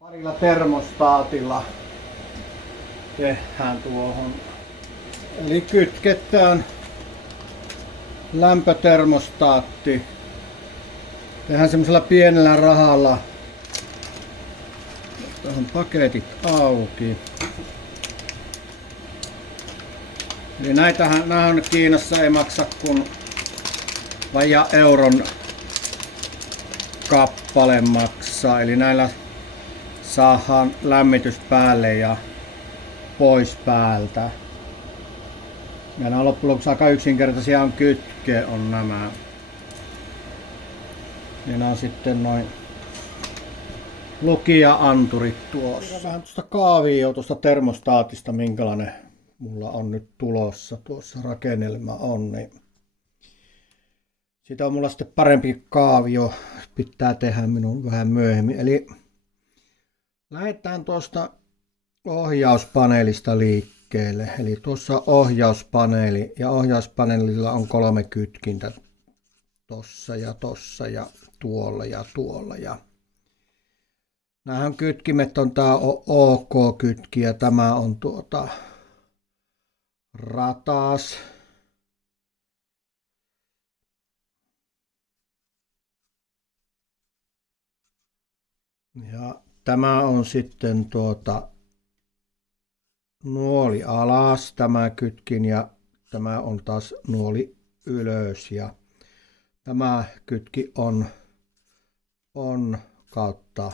Parilla termostaatilla tehdään tuohon. Eli kytketään lämpötermostaatti. Tehdään semmoisella pienellä rahalla. Tuohon paketit auki. Eli nämä on Kiinassa ei maksa kuin vajaa euron kappale maksaa. Eli näillä saadaan lämmitys päälle ja pois päältä. Ja nämä loppujen lopuksi aika yksinkertaisia on kytke on nämä. Ja nämä on sitten noin lukija-anturit tuossa. Vähän tuosta kaavia tuosta termostaatista, minkälainen mulla on nyt tulossa. Tuossa rakennelma on. Niin siitä on mulla sitten parempi kaavio. Pitää tehdä minun vähän myöhemmin. Eli lähdetään tuosta ohjauspaneelista liikkeelle. Eli tuossa ohjauspaneeli ja ohjauspaneelilla on 3 kytkintä. Tossa ja tossa ja tuolla ja tuolla. Ja nämähän kytkimet on tää OK-kytki ja tämä on ratas. Ja tämä on sitten nuoli alas, tämä kytkin, ja tämä on taas nuoli ylös. Ja tämä kytki on kautta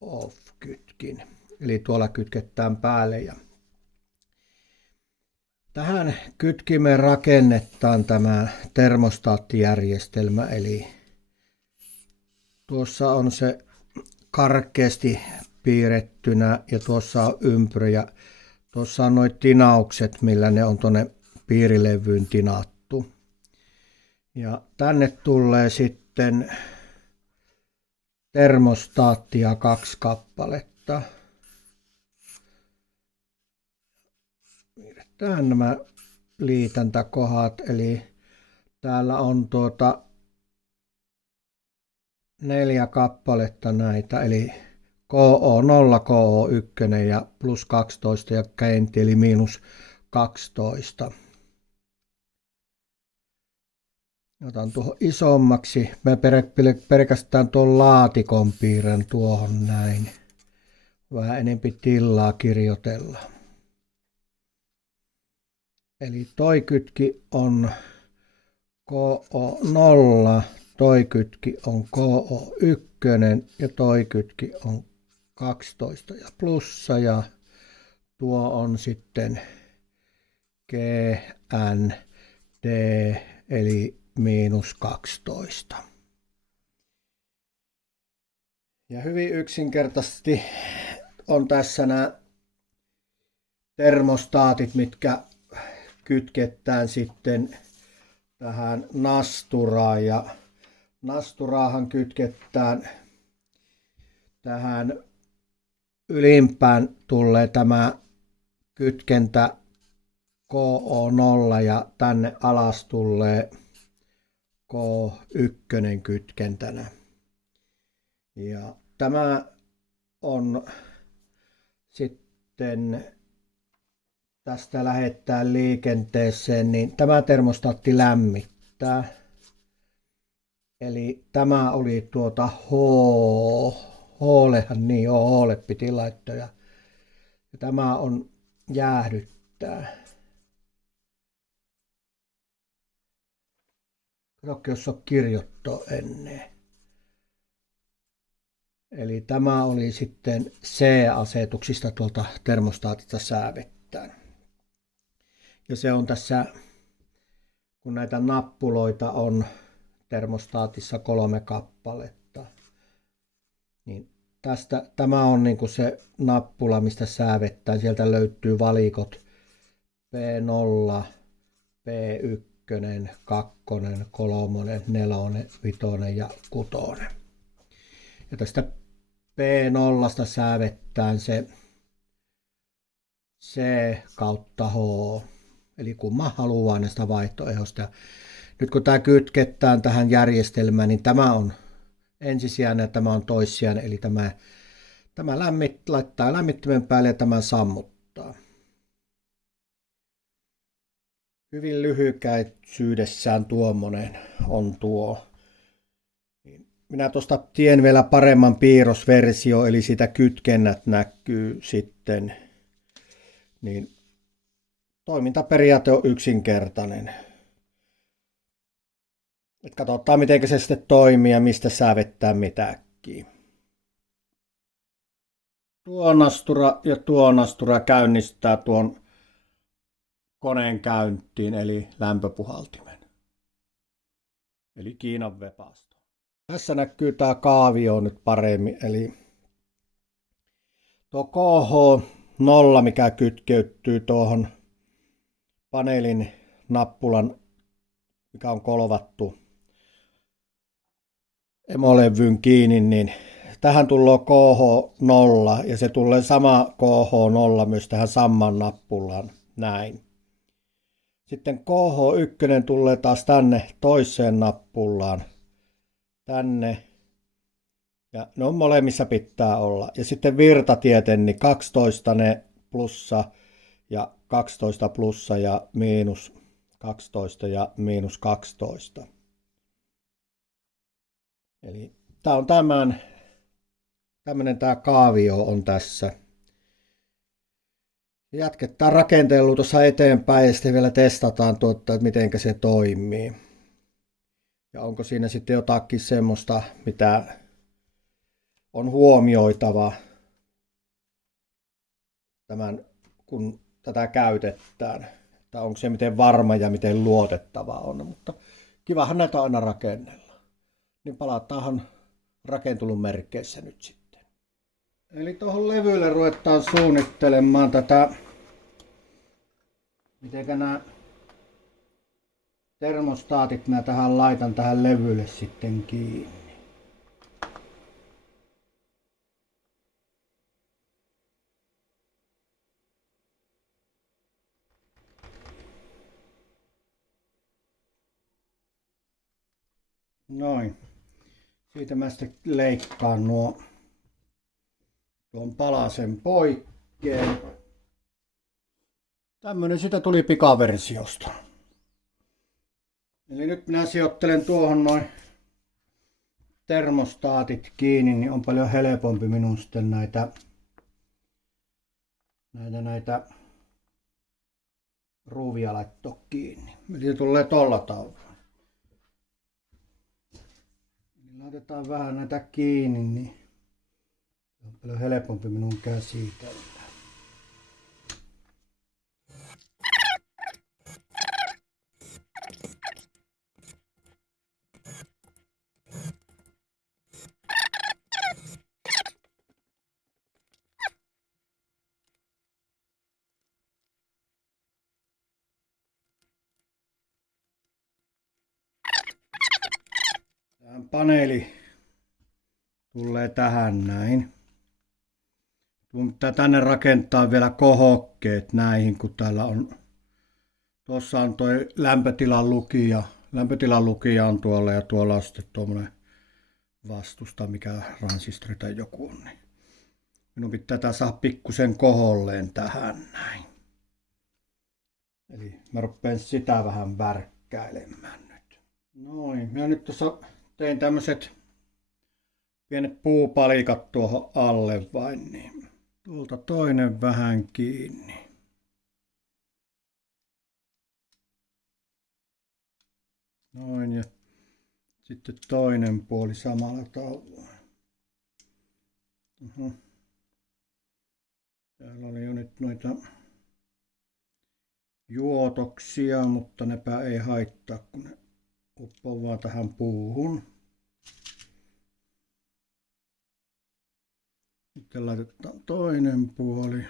off kytkin. Eli tuolla kytketään päälle. Ja tähän kytkimeen rakennetaan tämä termostaattijärjestelmä. Eli tuossa on se karkeasti piirrettynä ja tuossa on ympyrä ja tuossa on noin tinaukset, millä ne on tuonne piirilevyyn tinattu. Ja tänne tulee sitten termostaattia 2 kappaletta. Piirretään nämä liitäntäkohdat, eli täällä on 4 kappaletta näitä, eli KO0, KO1 ja plus 12 ja keinti eli miinus 12. Otan tuohon isommaksi. Mä pelkästään tuon laatikon piirrän tuohon näin. Vähän enempi tilaa kirjoitella. Eli toi kytki on KO0, toi kytki on KO1 ja toi kytki on 12 ja plussa ja tuo on sitten GND eli miinus 12. Ja hyvin yksinkertaisesti on tässä nämä termostaatit, mitkä kytketään sitten tähän nasturaan ja nasturaahan kytketään tähän ylimpään tulee tämä kytkentä KO0 ja tänne alas tulee K1 kytkentänä. Ja tämä on sitten tästä lähettää liikenteeseen, niin tämä termostaatti lämmittää. Eli tämä oli H:llehan niin joo, H:lle piti laittaa ja tämä on jäähdyttää. Katsotaan, jos on kirjoittaa ennen. Eli tämä oli sitten C-asetuksista tuolta termostaatista säädettään. Ja se on tässä, kun näitä nappuloita on termostaatissa 3 kappaletta, niin tämä on niin kuin se nappula, mistä säävettään. Sieltä löytyy valikot P0, P1, 2, 3, 4, 5 ja 6. Ja tästä P0 säävettään se C kautta H, eli kumman haluaa näistä vaihtoehdoista. Nyt kun tämä kytketään tähän järjestelmään, niin tämä on ensisijainen ja tämä on toissijainen, eli tämä laittaa lämmittimen päälle ja tämä sammuttaa. Hyvin lyhykäisyydessään tuommoinen on tuo. Minä tuosta tien vielä paremman piirrosversio, eli sitä kytkennät näkyy sitten. Niin toimintaperiaate on yksinkertainen. Et katsotaan miten se sitten toimii ja mistä sävettää mitäkin. Tuo nastura ja tuo nastura käynnistää tuon koneen käyntiin eli lämpöpuhaltimen. Eli Kiinan vepasto. Tässä näkyy tämä kaavio nyt paremmin. Eli tuo KH0, mikä kytkeytyy tuohon paneelin nappulan, mikä on kolvattu emolevyyn kiinni, niin tähän tulee KH0 ja se tulee sama KH0 myös tähän samaan nappulaan. Näin. Sitten KH1 tulee taas tänne toiseen nappulaan. Tänne. Ja ne on molemmissa pitää olla. Ja sitten virtatieten, niin 12 ne plussa ja 12 plussa ja miinus 12 ja miinus 12. Eli tämä on tämmöinen tämä kaavio on tässä. Jatketaan rakentelua tuossa eteenpäin ja sitten vielä testataan että miten se toimii. Ja onko siinä sitten jotakin semmoista, mitä on huomioitava kun tätä käytetään. Että onko se miten varma ja miten luotettava on. Mutta kivahan näitä aina rakennella. Niin palataanhan rakentelun merkeissä nyt sitten. Eli tuohon levylle ruvetaan suunnittelemaan tätä, mitenkä nämä termostaatit mä tähän laitan tähän levylle sitten kiinni. Noin. Siitä mä sitten leikkaan tuon palasen poikkeen. Tämmönen sitä tuli pikaversiosta. Eli nyt minä sijoittelen tuohon noin termostaatit kiinni, niin on paljon helpompi minun sitten näitä ruuvia laittaa kiinni. Eli se tulee tolla tavalla. Laitetaan vähän näitä kiinni, niin on paljon helpompi minun käsitellä. Paneeli tulee tähän näin. Pitää tänne rakentaa vielä kohokkeet näihin, kun täällä on, tuossa on toi lämpötilan lukija. Lämpötilan lukija on tuolla ja tuolla on sitten tuommoinen vastusta, mikä transistori tai joku on. Niin minun pitää tää saada pikkusen koholleen tähän näin. Eli mä rupean sitä vähän värkkäilemään nyt. Noin, minä nyt tuossa tein tämmöiset pienet puupalikat tuohon alle vain, niin tuolta toinen vähän kiinni. Noin ja sitten toinen puoli samalla tavoin. Täällä oli jo nyt noita juotoksia, mutta nepä ei haittaa, kun ne uppoaa tähän puuhun. Sitten laitetaan toinen puoli.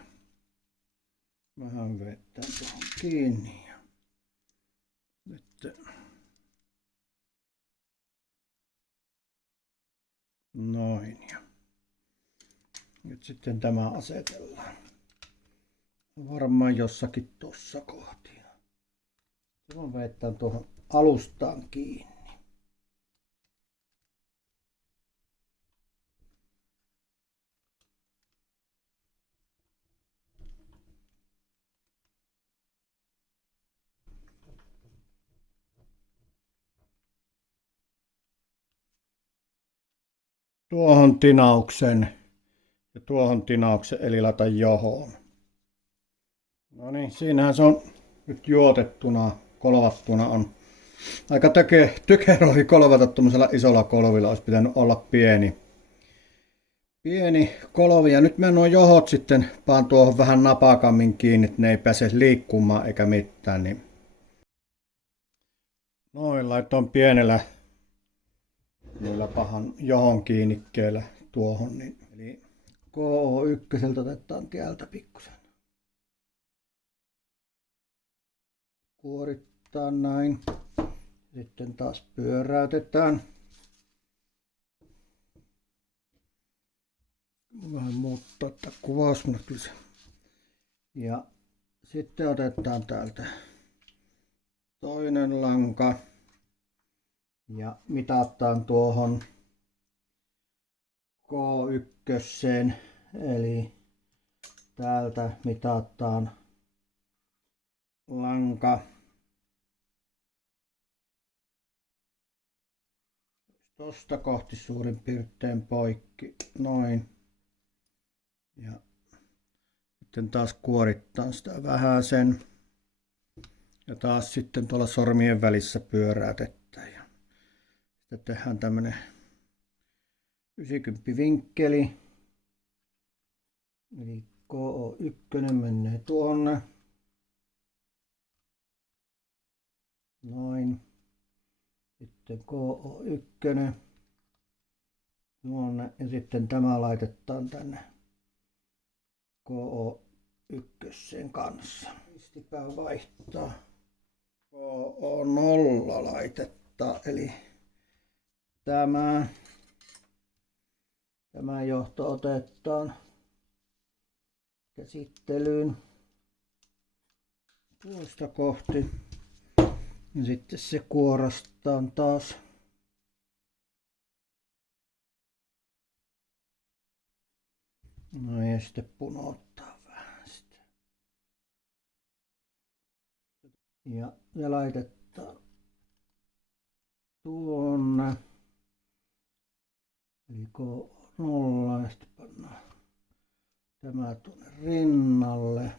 Vähän vettä tuohon kiinni. Nyt noin. Ja nyt sitten tämä asetellaan. Varmaan jossakin tossa kohtia. Silloin vetään tuohon alustaan kiinni. tuohon tinauksen ja tuohon tinauksen eli laita johon. No niin, siinähän se on nyt juotettuna, kolvattuna on. Aika tökerö oli kolvata tuollaisella isolla kolvilla, olisi pitänyt olla pieni kolvi. Ja nyt mä nuo johot sitten paan tuohon vähän napakammin kiinni, että ne ei pääse liikkumaan eikä mitään. Niin. Noin laitoin pienellä pahan johon kiinnikkeellä tuohon. Niin. Eli KO1 otetaan täältä pikkusen. Kuorittaa näin. Sitten taas pyöräytetään. Vähän muuttaa tätä kuvaus, mutta kyllä se. Ja sitten otetaan täältä toinen lanka ja mitataan tuohon K1, eli täältä mitataan lanka tosta kohti suurin piirtein poikki, noin. Ja sitten taas kuorittaa sitä vähäsen. Ja taas sitten tuolla sormien välissä pyöräytetään. Ja sitten tehdään tämmönen 90 vinkkeli. Eli KO1 menee tuonne. Noin. Sitten KO1 tuonne ja sitten tämä laitetaan tänne KO1 kanssa. Istipää vaihtaa. KO0 laitetta eli tämä johto otetaan käsittelyyn tuosta kohti. Ja sitten se kuorastaan taas no ja sitten punouttaa vähän sitä. Ja laitetaan tuonne. Eli K0 ja sitten pannaan tämä tuonne rinnalle.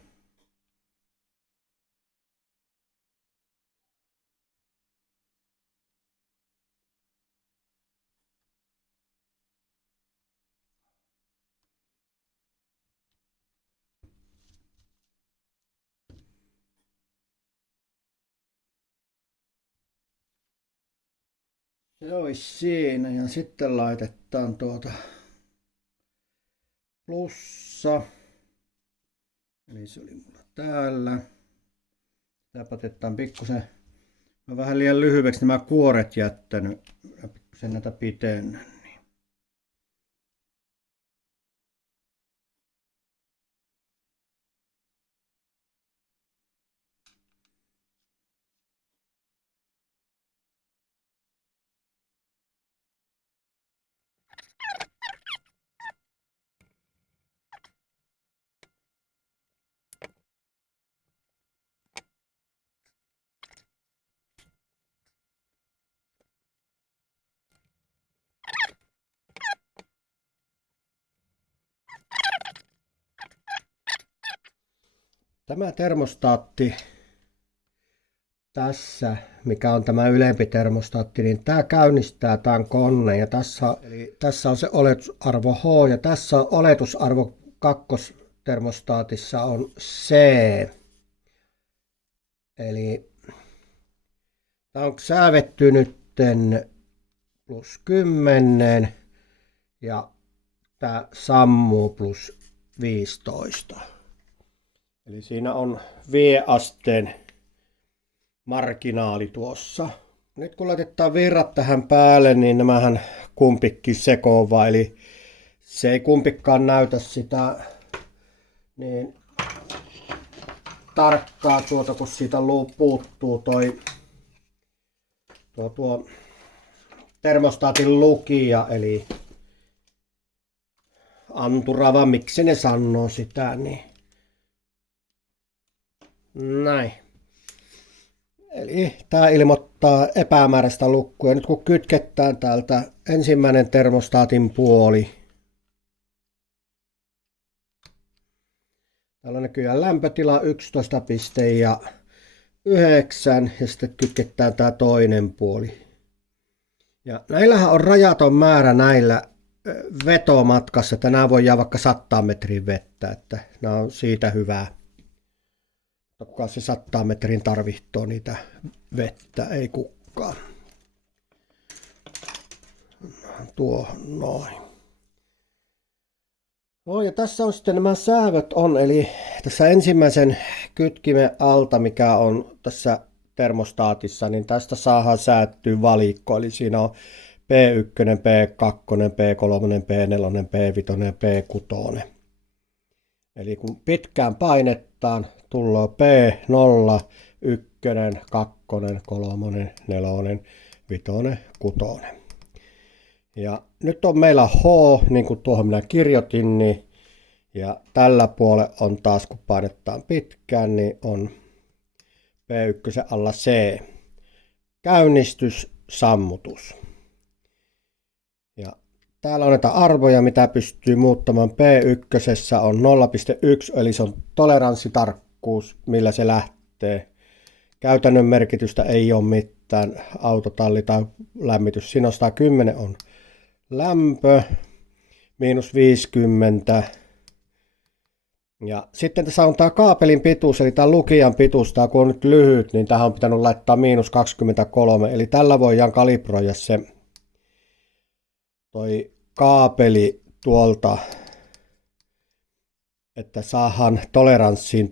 Se olisi siinä ja sitten laitetaan plussa. Eli se oli mulla täällä. Tää otetaan pikkusen. Mä vähän liian lyhyeksi nämä kuoret jättänyt ja pikkusen näitä pitennän. Tämä termostaatti tässä, mikä on tämä ylempi termostaatti, niin tämä käynnistää tämän koneen ja tässä on se oletusarvo H ja tässä on oletusarvo kakkostermostaatissa on C. Eli tämä on säävetty nytten +10 ja tämä sammuu +15. Eli siinä on V-asteen marginaali tuossa. Nyt kun laitetaan virrat tähän päälle, niin nämähän kumpikin sekoavaa. Eli se ei kumpikaan näytä sitä niin tarkkaa kun siitä puuttuu tuo termostaatin lukija. Eli anturava, miksi ne sanoo sitä, niin näin. Eli tämä ilmoittaa epämääräistä lukkua. Nyt kun kytketään täältä ensimmäinen termostaatin puoli. Täällä on näkyään lämpötila 11,9 ja sitten kytketään tämä toinen puoli. Ja näillähän on rajaton määrä näillä vetomatkassa, että nämä voi jää vaikka 100 metrin vettä, että nämä on siitä hyvää. Kuka se 100 metrin tarvitsee niitä vettä, ei kukaan. Tuo noin. No ja tässä on sitten nämä säävöt on, eli tässä ensimmäisen kytkimen alta, mikä on tässä termostaatissa, niin tästä saadaan säättyä valikko, eli siinä on P1, P2, P3, P4, P5 ja P6. Eli kun pitkään painettaan, tulee P0, 1, 2, 3, 4, 5, 6. Ja nyt on meillä H, niin kuin tuohon minä kirjoitin, niin, ja tällä puolella on taas, kun painetaan pitkään, niin on P1 alla C. Käynnistys, sammutus. Ja täällä on näitä arvoja, mitä pystyy muuttamaan. P1 on 0,1, eli se on toleranssitarkkuus, millä se lähtee. Käytännön merkitystä ei ole mitään, autotalli tai lämmitys. Siinä on 110 on lämpö, -50. Ja sitten tässä on tämä kaapelin pituus, eli tämä lukijan pituus, tämä kun on nyt lyhyt, niin tähän on pitänyt laittaa -23, eli tällä voidaan kalibroida se toi kaapeli tuolta, että saadaan toleranssiin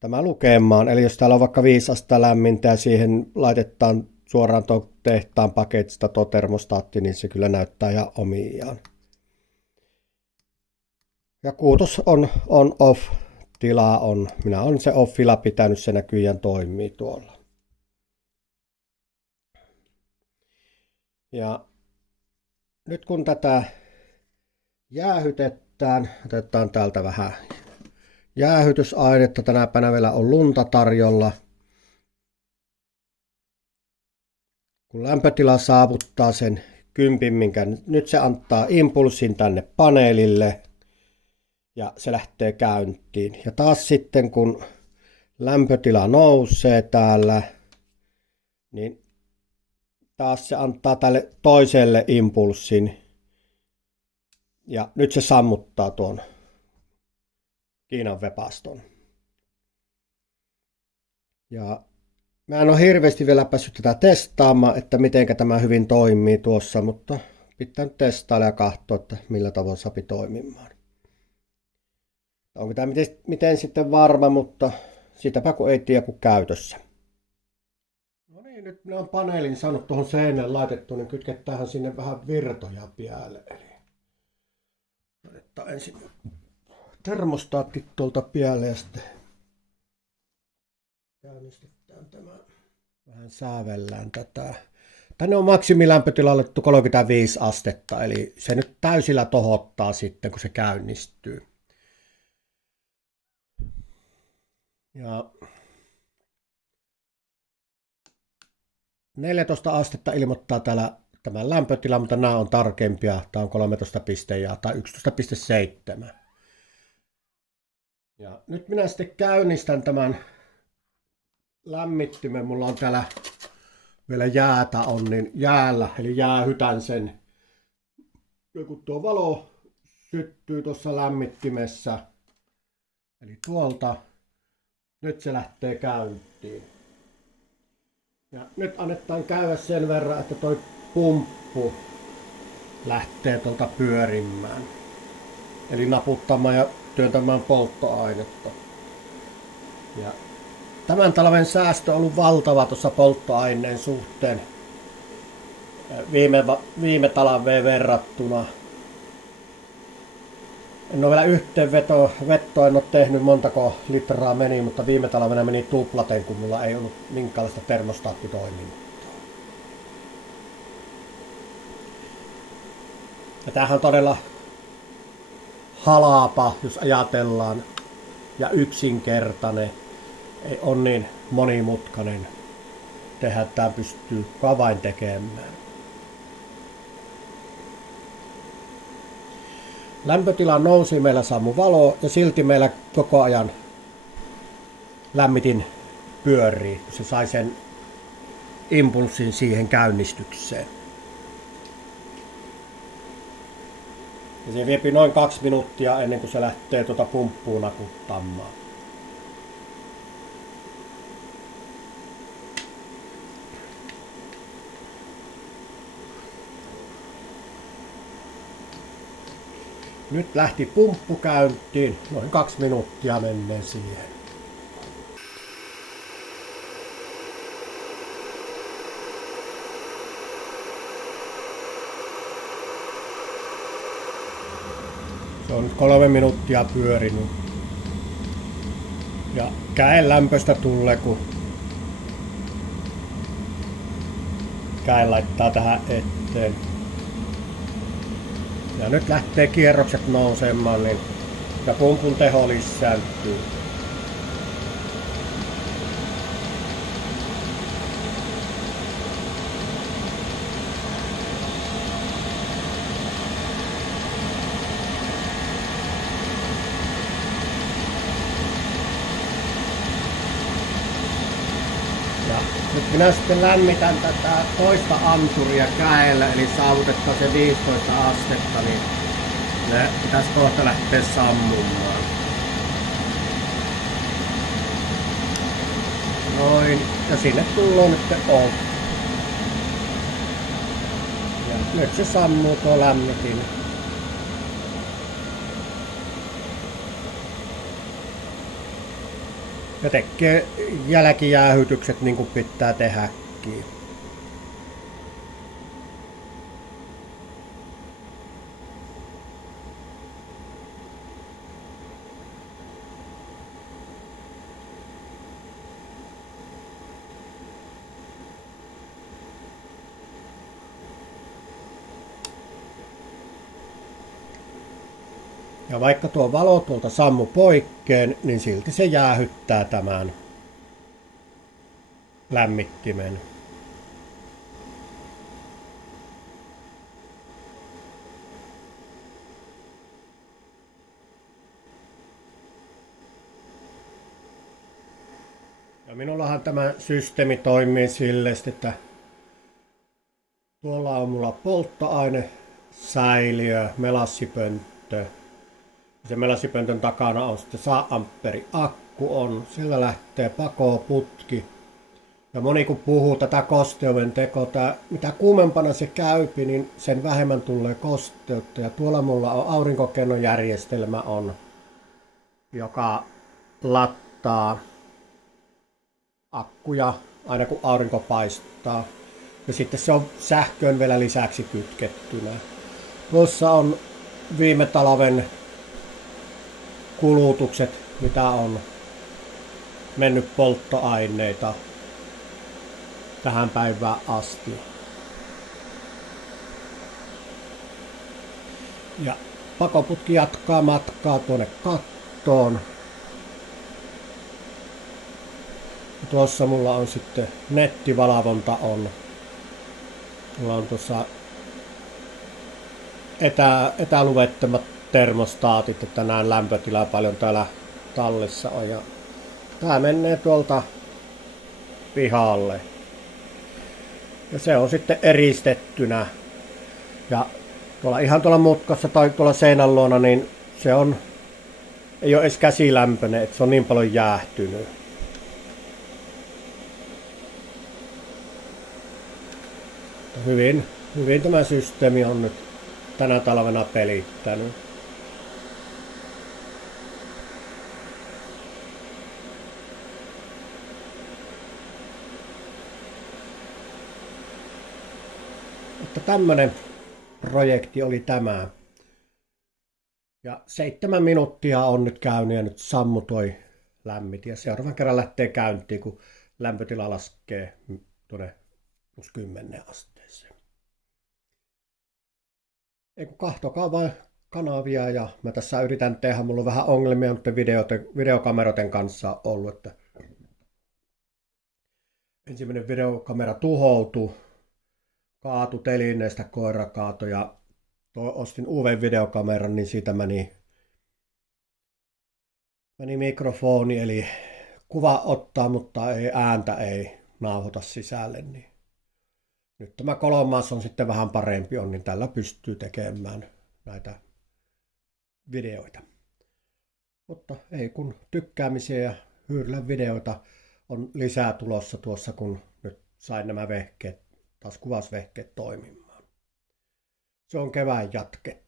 tämä lukemaan. Eli jos täällä on vaikka 5 astetta lämmintä ja siihen laitetaan suoraan tehtaan paketista tuo termostaatti, niin se kyllä näyttää ihan omiaan. Ja kuutos on off tilaa on. Minä olen se offilla pitänyt, se näkyjään toimii tuolla. Ja nyt kun tätä jäähytetään, otetaan täältä vähän jäähytysainetta. Tänä päivänä vielä on lunta tarjolla. Kun lämpötila saavuttaa sen 10, minkä nyt se antaa impulssin tänne paneelille ja se lähtee käyntiin. Ja taas sitten kun lämpötila nousee täällä, niin taas se antaa tälle toiselle impulssin ja nyt se sammuttaa tuon Kiinan vepaston. Ja mä en ole hirveästi vielä päässyt tätä testaamaan, että miten tämä hyvin toimii tuossa, mutta pitää nyt testailla ja katsoa, että millä tavoin sapi toimimaan. Onko tämä miten sitten varma, mutta sitäpä kun ei tiedä kuin käytössä. No niin, nyt minä olen paneelin saanut tuohon seinään laitettua, niin kytkettähän sinne vähän virtoja päälle. Eli laitetaan ensin termostaatti tuolta päälle ja sitten käynnistetään tämä. Vähän säävellään tätä. Tänne on maksimilämpötila alettu 35 astetta, eli se nyt täysillä tohottaa sitten, kun se käynnistyy. Ja 14 astetta ilmoittaa täällä tämän lämpötila, mutta nämä on tarkempia. Tämä on 13 pistettä tai 11,7. Ja nyt minä sitten käynnistän tämän lämmittimen. Mulla on täällä vielä jäätä on, niin jäällä, eli jäähytän sen. Ja kun tuo valo syttyy tuossa lämmittimessä, eli tuolta, nyt se lähtee käyntiin. Ja nyt annetaan käydä sen verran, että toi pumppu lähtee tuolta pyörimään. Eli naputtamaan ja työntämään polttoainetta. Ja tämän talven säästö on ollut valtava tuossa polttoaineen suhteen viime talveen verrattuna. En ole vielä yhteenvetoa en ole tehnyt montako litraa meni, mutta viime talvena meni tuplaten, kun mulla ei ollut minkäänlaista termostaattitoimintaa. Ja tämähän on todella halapa, jos ajatellaan, ja yksinkertainen. Ei ole niin monimutkainen tehdä, että tämä pystyy vain tekemään. Lämpötila nousi, meillä sammui valo ja silti meillä koko ajan lämmitin pyörii. Se sai sen impulssin siihen käynnistykseen. Ja se viepi noin 2 minuuttia ennen kuin se lähtee pumppuun nakuttamaan. Nyt lähti pumppu käyntiin, noin 2 minuuttia menee siihen. Se on 3 minuuttia pyörinyt. Ja käen lämpöstä tulee, kun käen laittaa tähän eteen. Ja nyt lähtee kierrokset nousemaan, niin ja pumpun teho lisääntyy. Ja nyt minä sitten lämmitän tätä toista anturia käellä, eli saavutetaan se 15 astetta, niin ne pitäisi kohta lähteä sammumaan. Noin, ja sinne tullaan nyt off. Ja nyt se sammuu tuo lämmitin. Ja tekee jälkijäähytykset niin kuin pitää tehdäkin. Ja vaikka tuo valo tuolta sammu poikkeen, niin silti se jäähyttää tämän lämmittimen. Ja minullahan tämä systeemi toimii silleen, että tuolla on mulla polttoaine, säiliö, melassipönttö. Se melassipöntön takana on sitten 100 amperi akku on. Sillä lähtee pakoputki. Ja moni kun puhuu tätä kosteuven tekoa, mitä kuumempana se käypi, niin sen vähemmän tulee kosteutta. Ja tuolla mulla on aurinkokennojärjestelmä on, joka lattaa akkuja aina kun aurinko paistaa. Ja sitten se on sähköön vielä lisäksi kytkettynä. Tuossa on viime talven kulutukset, mitä on mennyt polttoaineita tähän päivään asti. Ja pakoputki jatkaa matkaa tuonne kattoon. Ja tuossa mulla on sitten nettivalvonta on. Mulla on tuossa etäluettomat termostaatit, että näen lämpötilaa paljon täällä tallissa on. Ja tää menee tuolta pihalle. Ja se on sitten eristettynä. Ja ihan tuolla mutkassa tai tuolla seinän luona, niin se on, ei ole edes käsilämpöinen, että se on niin paljon jäähtynyt. Hyvin tämä systeemi on nyt tänä talvena pelittänyt. Että tämmönen projekti oli tämä. Ja 7 minuuttia on nyt käynyt ja nyt sammu toi lämmit. Ja seuraavan kerran lähtee käyntiin, kun lämpötila laskee tuonne +10 asteeseen. Ei kun kahtokaa vain kanavia ja mä tässä yritän tehdä, mulla on vähän ongelmia nyt videokameroiden kanssa ollut, että ensimmäinen videokamera tuhoutui, kaatu telineestä, koira kaatui ja ostin uuden videokameran, niin siitä meni mikrofoni, eli kuva ottaa, mutta ei ääntä ei nauhoita sisälle. Niin nyt tämä kolmas on sitten vähän parempi on, niin tällä pystyy tekemään näitä videoita. Mutta ei kun tykkäämisiä ja hyydellä videoita on lisää tulossa tuossa, kun nyt sain nämä vehkeet, taas kuvasvehkeet toimimaan. Se on kevään jatke.